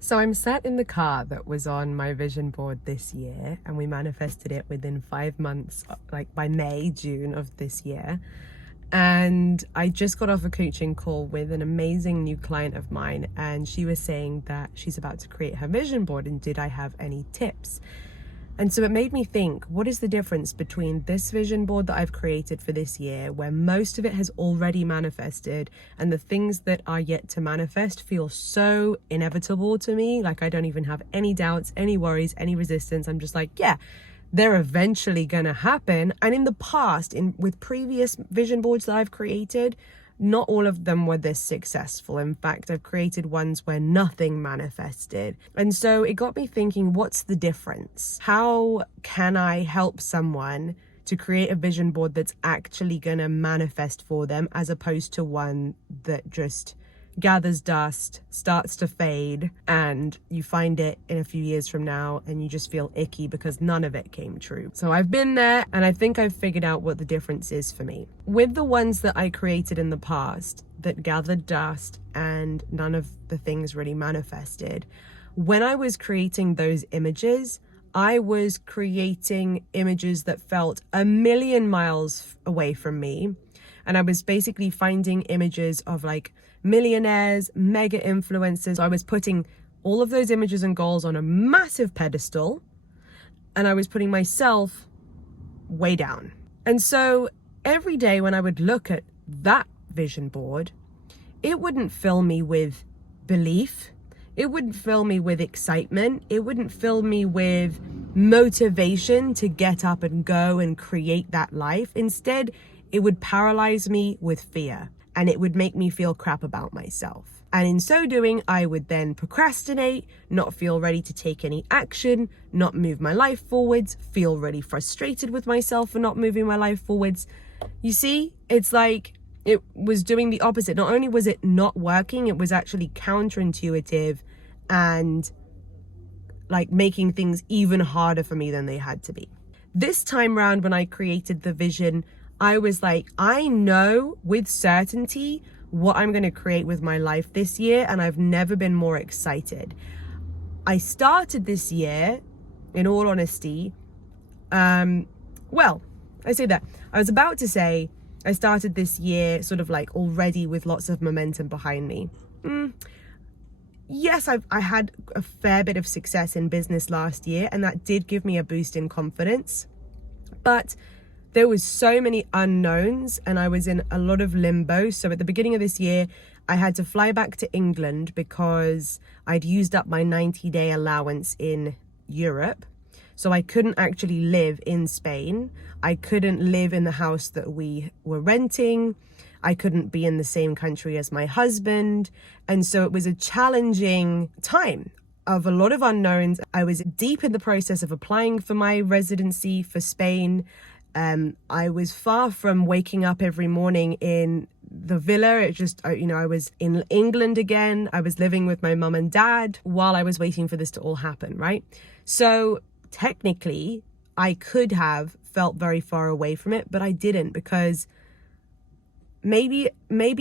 So I'm sat in the car that was on my vision board this year, and we manifested it within 5 months, like by May, June of this year. And I just got off a coaching call with an amazing new client of mine, and she was saying that she's about to create her vision board and did I have any tips? And so it made me think, what is the difference between this vision board that I've created for this year, where most of it has already manifested, and the things that are yet to manifest feel so inevitable to me? Like I don't even have any doubts, any worries, any resistance. I'm just like, yeah, they're eventually gonna happen. And in the past, with previous vision boards that I've created, not all of them were this successful. In fact, I've created ones where nothing manifested. And so it got me thinking, what's the difference? How can I help someone to create a vision board that's actually going to manifest for them, as opposed to one that just gathers dust, starts to fade, and you find it in a few years from now and you just feel icky because none of it came true. So I've been there, and I think I've figured out what the difference is for me. With the ones that I created in the past that gathered dust and none of the things really manifested, when I was creating those images, I was creating images that felt a million miles away from me. And I was basically finding images of like millionaires, mega influencers. I was putting all of those images and goals on a massive pedestal, and I was putting myself way down. And so every day when I would look at that vision board, it wouldn't fill me with belief. It wouldn't fill me with excitement. It wouldn't fill me with motivation to get up and go and create that life. Instead, it would paralyze me with fear, and it would make me feel crap about myself. And in so doing, I would then procrastinate, not feel ready to take any action, not move my life forwards, feel really frustrated with myself for not moving my life forwards. You see, it's like it was doing the opposite. Not only was it not working, it was actually counterintuitive and like making things even harder for me than they had to be. This time round, when I created the vision, I was like, I know with certainty what I'm going to create with my life this year, and I've never been more excited. I started this year, in all honesty, well, I say that. I was about to say I started this year sort of like already with lots of momentum behind me. Yes, I had a fair bit of success in business last year, and that did give me a boost in confidence. But there was so many unknowns, and I was in a lot of limbo. So at the beginning of this year, I had to fly back to England because I'd used up my 90-day allowance in Europe. So I couldn't actually live in Spain. I couldn't live in the house that we were renting. I couldn't be in the same country as my husband. And so it was a challenging time of a lot of unknowns. I was deep in the process of applying for my residency for Spain. I was far from waking up every morning in the villa. It just, I was in England again. I was living with my mum and dad while I was waiting for this to all happen, right? So technically, I could have felt very far away from it, but I didn't, because maybe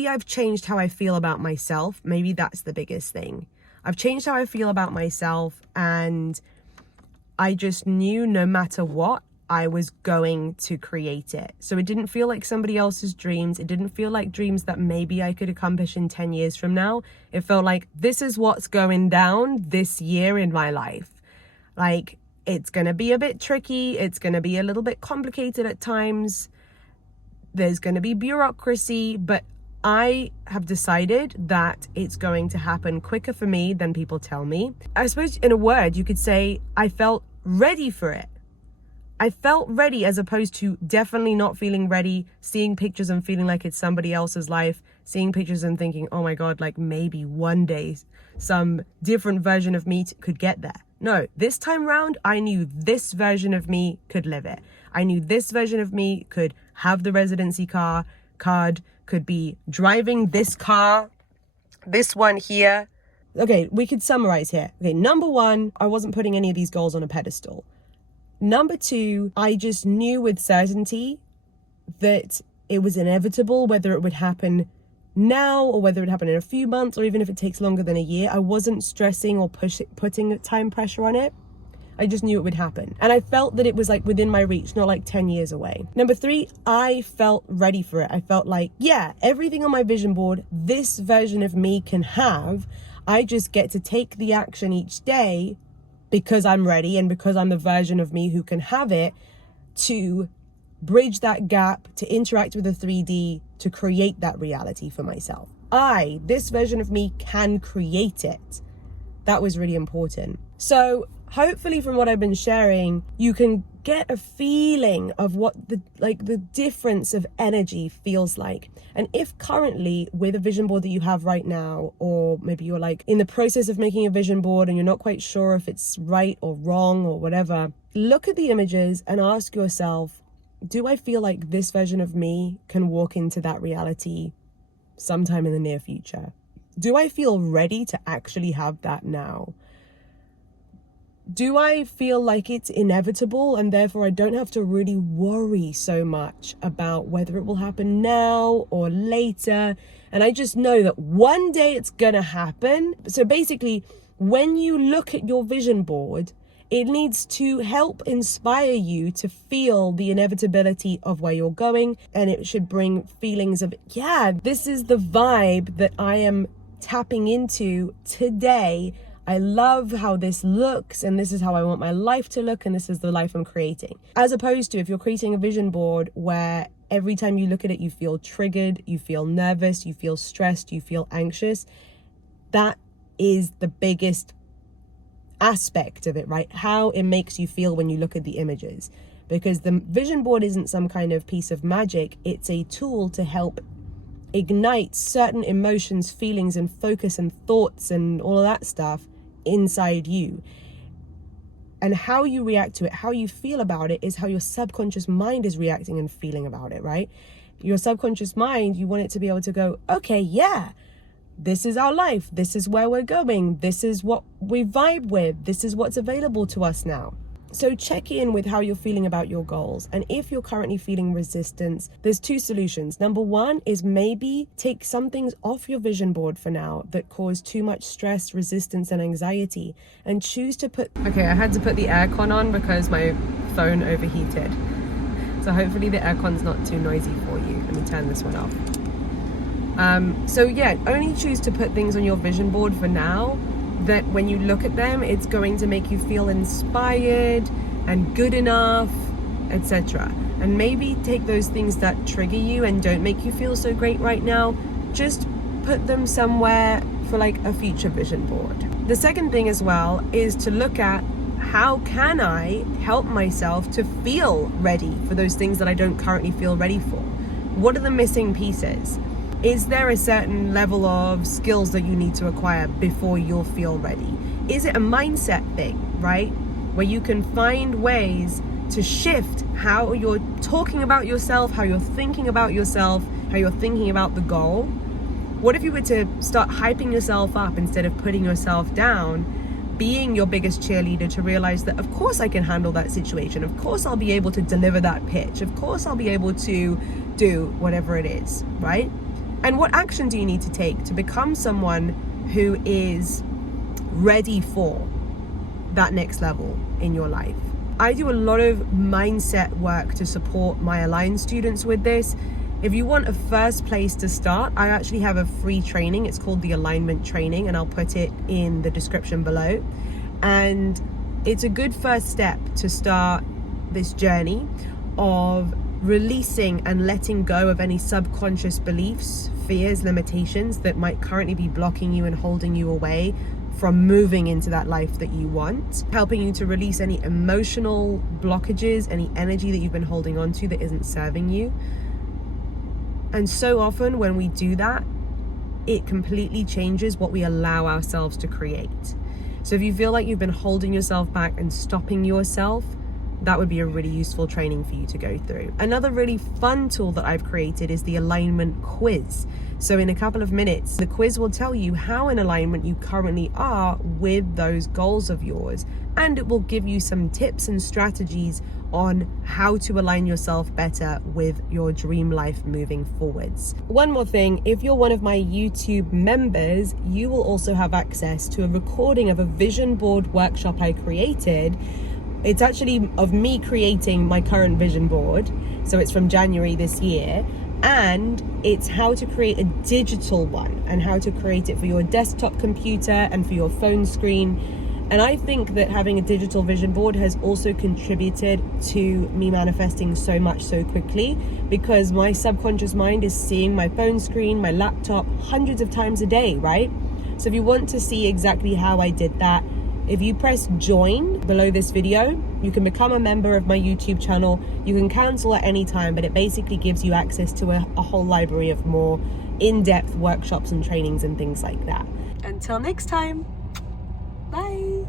I've changed how I feel about myself. Maybe that's the biggest thing. I've changed how I feel about myself, and I just knew no matter what, I was going to create it. So it didn't feel like somebody else's dreams. It didn't feel like dreams that maybe I could accomplish in 10 years from now. It felt like this is what's going down this year in my life. Like, it's going to be a bit tricky. It's going to be a little bit complicated at times. There's going to be bureaucracy, but I have decided that it's going to happen quicker for me than people tell me. I suppose in a word, you could say I felt ready for it. I felt ready, as opposed to definitely not feeling ready, seeing pictures and feeling like it's somebody else's life, seeing pictures and thinking, oh my God, like maybe one day some different version of me could get there. No, this time round, I knew this version of me could live it. I knew this version of me could have the residency card, could be driving this car, this one here. Okay, we could summarize here. Okay, number one, I wasn't putting any of these goals on a pedestal. Number two, I just knew with certainty that it was inevitable, whether it would happen now or whether it happened in a few months or even if it takes longer than a year. I wasn't stressing or putting time pressure on it. I just knew it would happen. And I felt that it was like within my reach, not like 10 years away. Number 3, I felt ready for it. I felt like, yeah, everything on my vision board, this version of me can have. I just get to take the action each day because I'm ready and because I'm the version of me who can have it, to bridge that gap, to interact with the 3D, to create that reality for myself. This version of me, can create it. That was really important. So hopefully from what I've been sharing, you can get a feeling of what the difference of energy feels like. And if currently with a vision board that you have right now, or maybe you're like in the process of making a vision board and you're not quite sure if it's right or wrong or whatever, look at the images and ask yourself, do I feel like this version of me can walk into that reality sometime in the near future? Do I feel ready to actually have that now? Do I feel like it's inevitable and therefore I don't have to really worry so much about whether it will happen now or later? And I just know that one day it's gonna happen. So basically, when you look at your vision board, it needs to help inspire you to feel the inevitability of where you're going. And it should bring feelings of, yeah, this is the vibe that I am tapping into today. I love how this looks, and this is how I want my life to look, and this is the life I'm creating. As opposed to if you're creating a vision board where every time you look at it, you feel triggered, you feel nervous, you feel stressed, you feel anxious. That is the biggest aspect of it, right? How it makes you feel when you look at the images. Because the vision board isn't some kind of piece of magic. It's a tool to help ignite certain emotions, feelings, and focus and thoughts and all of that stuff inside you. And how you react to it, how you feel about it, is how your subconscious mind is reacting and feeling about it, right? Your subconscious mind, you want it to be able to go, okay, yeah, this is our life, this is where we're going, this is what we vibe with, this is what's available to us now. So check in with how you're feeling about your goals. And if you're currently feeling resistance, there's 2 solutions. Number 1 is maybe take some things off your vision board for now that cause too much stress, resistance, and anxiety, and choose to put... Okay, I had to put the aircon on because my phone overheated. So hopefully the aircon's not too noisy for you. Let me turn this one off. So yeah, only choose to put things on your vision board for now that when you look at them, it's going to make you feel inspired and good enough, etc. And maybe take those things that trigger you and don't make you feel so great right now, just put them somewhere for like a future vision board. The second thing as well is to look at, how can I help myself to feel ready for those things that I don't currently feel ready for? What are the missing pieces? Is there a certain level of skills that you need to acquire before you'll feel ready? Is it a mindset thing, right? Where you can find ways to shift how you're talking about yourself, how you're thinking about yourself, how you're thinking about the goal. What if you were to start hyping yourself up instead of putting yourself down, being your biggest cheerleader, to realize that of course I can handle that situation. Of course I'll be able to deliver that pitch. Of course I'll be able to do whatever it is, right? And what action do you need to take to become someone who is ready for that next level in your life? I do a lot of mindset work to support my Align students with this. If you want a first place to start, I actually have a free training. It's called the Alignment Training, and I'll put it in the description below. And it's a good first step to start this journey of releasing and letting go of any subconscious beliefs, fears, limitations that might currently be blocking you and holding you away from moving into that life that you want, helping you to release any emotional blockages, any energy that you've been holding on to that isn't serving you. And so often when we do that, it completely changes what we allow ourselves to create. So if you feel like you've been holding yourself back and stopping yourself that would be a really useful training for you to go through. Another really fun tool that I've created is the alignment quiz. So in a couple of minutes, the quiz will tell you how in alignment you currently are with those goals of yours, and it will give you some tips and strategies on how to align yourself better with your dream life moving forwards. One more thing, if you're one of my YouTube members, you will also have access to a recording of a vision board workshop I created. It's actually of me creating my current vision board. So it's from January this year. And it's how to create a digital one and how to create it for your desktop computer and for your phone screen. And I think that having a digital vision board has also contributed to me manifesting so much so quickly, because my subconscious mind is seeing my phone screen, my laptop hundreds of times a day, right? So if you want to see exactly how I did that, if you press join below this video, you can become a member of my YouTube channel. You can cancel at any time, but it basically gives you access to a whole library of more in-depth workshops and trainings and things like that. Until next time, bye.